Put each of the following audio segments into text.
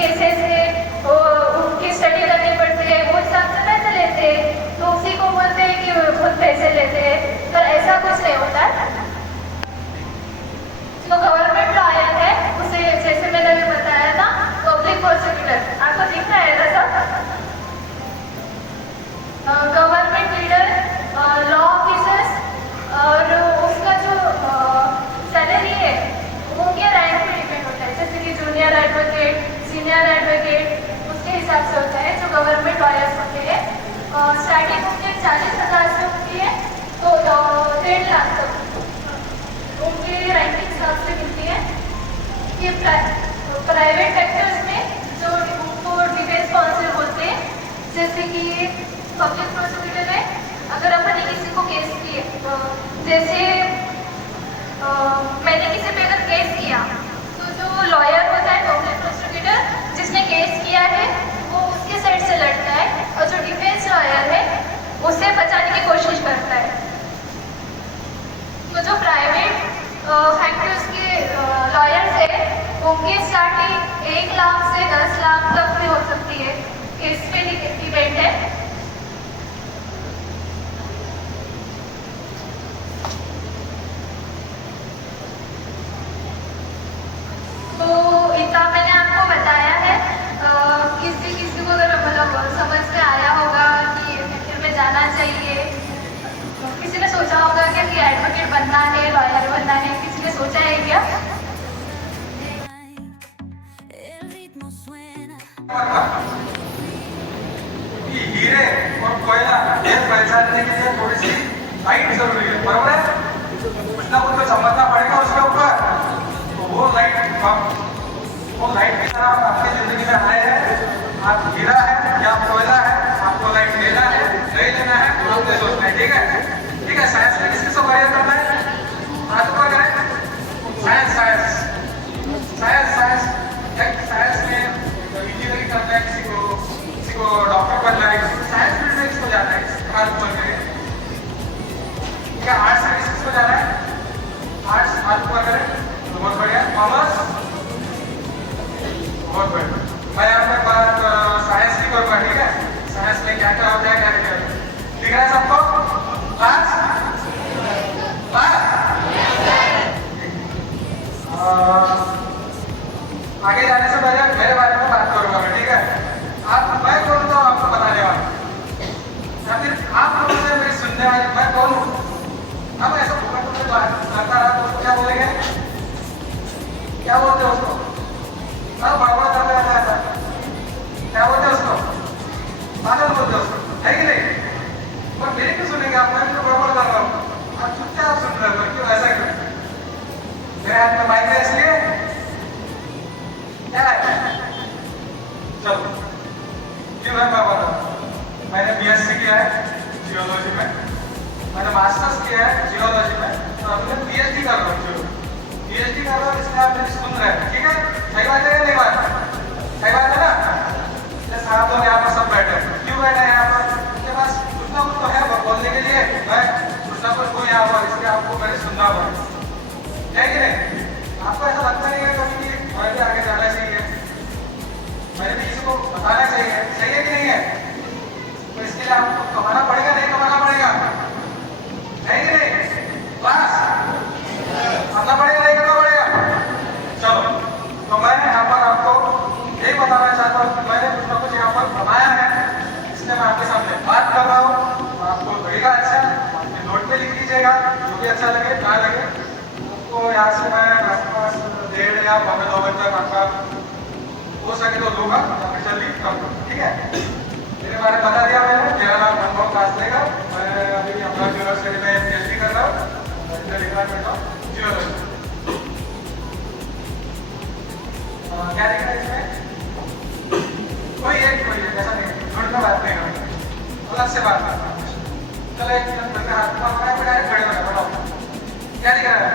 Cases है वो उनकी स्टडी करनी पड़ती है, वो हिसाब से पैसे लेते हैं, तो उसी को बोलते हैं कि बहुत पैसे लेते हैं, पर ऐसा कुछ नहीं होता है। जो गवर्नमेंट लॉ आया है उसे जैसे मैंने अभी बताया था, पब्लिक प्रोसिक्यूटर आपको दिख रहा है ना सब, गवर्नमेंट लीडर, लॉ ऑफिसर्स, और उसका जो सैलरी है वो उनके रैंक पे डिपेंड होता है, जैसे कि जूनियर एडवोकेट, सीनियर एडवोकेट, उसके हिसाब से होता है। जो गवर्नमेंट लॉयर्स होते हैं स्टार्टिंग उनकी 40,000 से होती है तो 1.5 लाख तक उनकी रैंक के हिसाब से मिलती है। ये प्राइवेट सेक्टर्स में जो उनको डिफेंस काउंसिल बोलते हैं, जैसे कि पब्लिक प्रोसिक्यूटर है, अगर अपन ने किसी को केस किए, जैसे मैंने किसी पे अगर केस किया तो जो लॉयर होता है पब्लिक प्रोसिक्यूटर जिसने केस किया है वो उसके साइड से लड़ता है, और जो डिफेंस लॉयर है उसे बचाने की कोशिश करता है। तो जो प्राइवेट फैक्टर्स के लॉयर्स है उनकी स्टार्टिंग 1 लाख से 10 लाख तक भी हो सकती है, केस पे डिपेंड है। तो इतना मैंने आपको बताया है। किसी किसी को अगर मतलब समझ में आया होगा कि वकील में जाना चाहिए, किसी ने सोचा होगा कि एडवोकेट बनना है, लॉयर बनना है, किसी ने सोचा है क्या? हीरे और कोयला ये पहचानने के लिए थोड़ी सी लाइट जरूरी है, बराबर है? कुछ ना कुछ तो चमकना पड़ेगा उसके ऊपर, तो वो लाइट की तरह आपकी जिंदगी में आए हैं। आप हीरा है या कोयला है, आपको लाइट लेना है नहीं लेना है आपने सोचना है, ठीक है? ठीक है। साइंस में किसकी सवाल करना है, आज ऊपर करें science science science science science में इंजीनियरिंग करना है, किसी को डॉक्टर बनना है, साइंस फील्ड में किसको जाना है, हाथ ऊपर करें। ठीक है। आर्ट्स में किसको जाना है, आर्ट्स हाथ ऊपर करें, बहुत बढ़िया। कॉमर्स, बहुत बढ़िया। मैं आपके बात साइंस की करूँगा, ठीक है? साइंस में क्या क्या होता है, क्या क्या होता है, ठीक है सबको? क्लास आगे जाने से पहले मेरे बारे में बात करूंगा मैं, ठीक है? मैं कौन हूँ आपको बताने वाला, या फिर आप लोगों से मेरी सुनने वाले मैं कौन हूँ? अब ऐसा करता रहा तो क्या बोलेंगे, क्या बोलते हैं उसको? बड़बड़ करते रहता है, क्या बोलते हैं उसको? पागल बोलते हैं उसको, है कि नहीं? पर मेरी क्यों सुनेंगे आप? मैं तो बड़बड़ कर रहा हूँ, आप चुपचाप सुन रहे हो, क्यों ऐसा क्यों? मेरे हाथ में माइक है इसलिए क्या है? चलो क्यों है मैं बता, मैंने बीएससी किया है जियोलॉजी में, मैंने मास्टर्स किया है जियोलॉजी में, और अभी मैं पीएचडी कर रहा हूँ। पीएचडी कर रहा हूँ इसलिए आप मेरी सुन रहे हैं, ठीक है? सही बात है या नहीं बात? सही बात है ना? जैसे आप लोग यहाँ पर सब बैठे हैं, क्यों बैठे हैं यहाँ पर? उनके पास कुछ ना कुछ तो है बोलने के लिए, मैं कुछ ना कुछ यहाँ पर, इसलिए आपको मैंने सुनना पड़ा, है कि नहीं? आपको ऐसा लगता नहीं है कभी कि मैं भी आगे जाना चाहिए, मैंने भी किसी को बताना चाहिए, सही है कि नहीं है? तो इसके लिए आपको कमाना पड़ेगा, नहीं कमाना पड़ेगा, है कि नहीं? बस करना पड़ेगा, नहीं करना पड़ेगा? चलो, तो मैं यहाँ पर आपको यही बताना चाहता हूँ कि मैंने कुछ ना कुछ यहाँ पर बनाया है, इसलिए मैं आपके सामने बात कर रहा हूँ। आपको लगेगा अच्छा, अपने नोट में लिख लीजिएगा, जो भी अच्छा लगे ना लगे। तो यहाँ से मैं आपके पास 1.5 या 2 बजे तक आपका हो सके तो दूंगा, जल्दी कम, ठीक है? मेरे बारे में बता दिया मैंने, मेरा नाम अनुभव कासलेगा, मैं अभी अपना यूनिवर्सिटी में पीएचडी कर रहा हूँ, डिपार्टमेंट ऑफ जियोलॉजी। क्या लिखा है इसमें? कोई है ऐसा नहीं, जुड़ का बात नहीं करना, अलग से बात करना। चलो एक मिनट हाथ में डायरेक्ट खड़े होना, बताओ क्या लिख रहा है?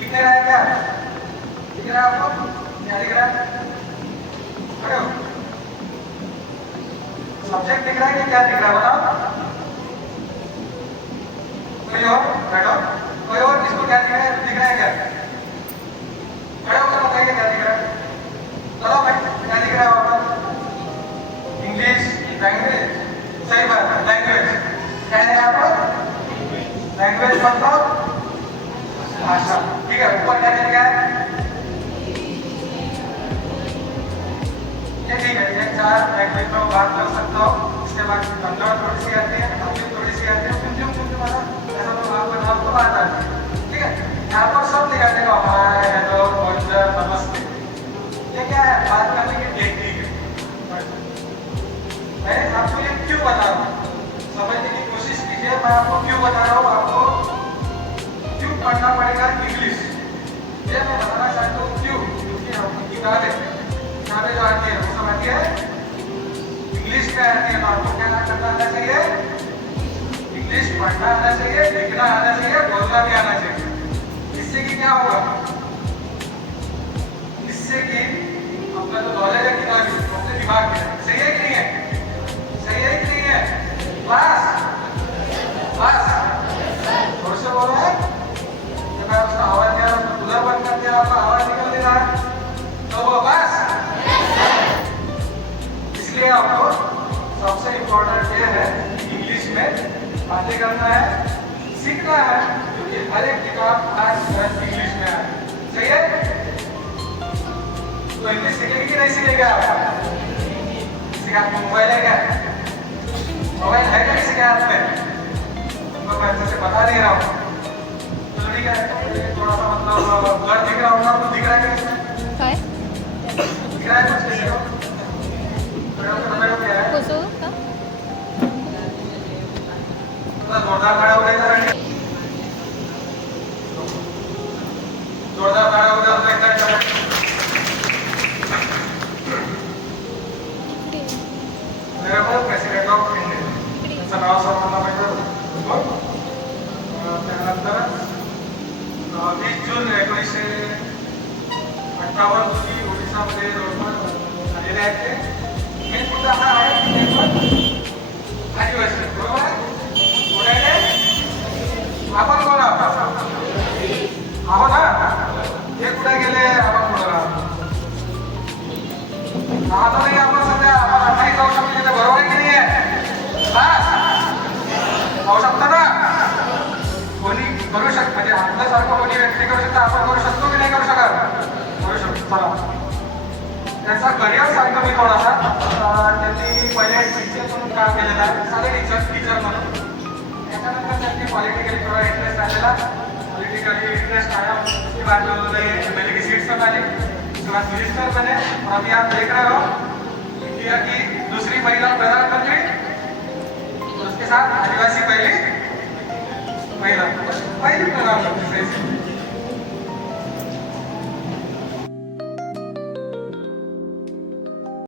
लिख रहा है क्या? दिख रहा है आपको? क्या दिख रहा है? खड़े हो, सब्जेक्ट दिख रहा है कि क्या दिख रहा है बताओ? कोई और बैठो, कोई और, किसको क्या दिख रहा है? दिख रहा है क्या? खड़े होकर बताइए क्या दिख रहा है? मतलब भाषा। ठीक है, ऊपर क्या चल गया है? ये ठीक है, ये चार लैंग्वेज में बात कर सकता हो। इसके बाद कन्नड़ थोड़ी सी आती है, तमिल थोड़ी सी आती है, कुछ ऐसा तो आपको नाम तो बात आती है। ठीक है, यहाँ पर सब लिखा देगा हाय, हेलो, बोंजोर, नमस्ते। ये क्या है? बात करने की टेक्निक है। मैं आपको ये क्यों बता रहा हूँ, समझने की कोशिश कीजिए। मैं आपको क्यों बता रहा हूँ, आपको क्यों पढ़ना पड़ेगा इंग्लिश, ये मैं बताना चाहता हूँ। क्यों? क्योंकि हम किताबें जो आती है वो सब आती है इंग्लिश में आती है। तो आपको क्या करना आना चाहिए? इंग्लिश पढ़ना आना चाहिए, लिखना आना चाहिए, बोलना भी आना चाहिए। इससे कि क्या होगा? इससे कि अपना जो नॉलेज है किताबी अपने दिमाग में, सही है कि नहीं है? सही है कि नहीं है? बस बस और से बोलो है कि मैं उसका आवाज दिया, उसका कूलर बंद कर दिया, आपका आवाज निकल दे रहा है तो वो बस। इसलिए आपको सबसे इम्पोर्टेंट ये है कि इंग्लिश में बातें करना है, सीखना है, क्योंकि हर एक किताब आज इंग्लिश में है। सही है? तो इंग्लिश सीखेंगे कि नहीं सीखेंगे आप? किसी हाथ में मोबाइल है क्या? मोबाइल है क्या किसी के हाथ में? उनको मैं अच्छे से बता नहीं रहा हूँ। तो ठीक है, थोड़ा सा मतलब ब्लड दिख रहा होगा, तो दिख रहा है क्या? दिख रहा है कुछ किसी को? जोरदार खड़ा हो गया, जोरदार खड़ा हो गया, मेरे को प्रेसिडेंट ऑफ इंडिया नाव सांभाळला पाहिजे। त्यानंतर 20 जून 1958 रोजी ओडिशामध्ये झालेले आहेत ते। मेन मुद्दा हा आहे आदिवासी, बरोबर आहे? आपण कोण आहोत? आहो ना? हे कुठे गेले? आपण कुठे राहतो? नाही आपण सध्या आपण अमेरिका जाऊ शकतो तिथे, बरोबर आहे की नाही आहे? जाऊ शकतो ना? कोणी करू शकतो, म्हणजे आपल्यासारखं कोणी व्यक्ती करू शकतो, आपण करू शकतो की नाही करू शकत? करू शकतो। चला, त्याचा करिअर सांगतो मी थोडासा। त्यांनी पहिले टीचर म्हणून काम केलेलं आहे, साधे टीचर म्हणून। त्याच्यानंतर त्यांनी पॉलिटिकली थोडा इंटरेस्ट आलेला, पॉलिटिकली इंटरेस्ट आया, उसके बाद में उन्होंने एमएलए की सीट संभाली, उसके बाद मिनिस्टर बने। और अभी आप देख रहे हो इंडिया की दूसरी महिला प्रधानमंत्री, और उसके साथ आदिवासी पहली महिला, पहली प्रधानमंत्री।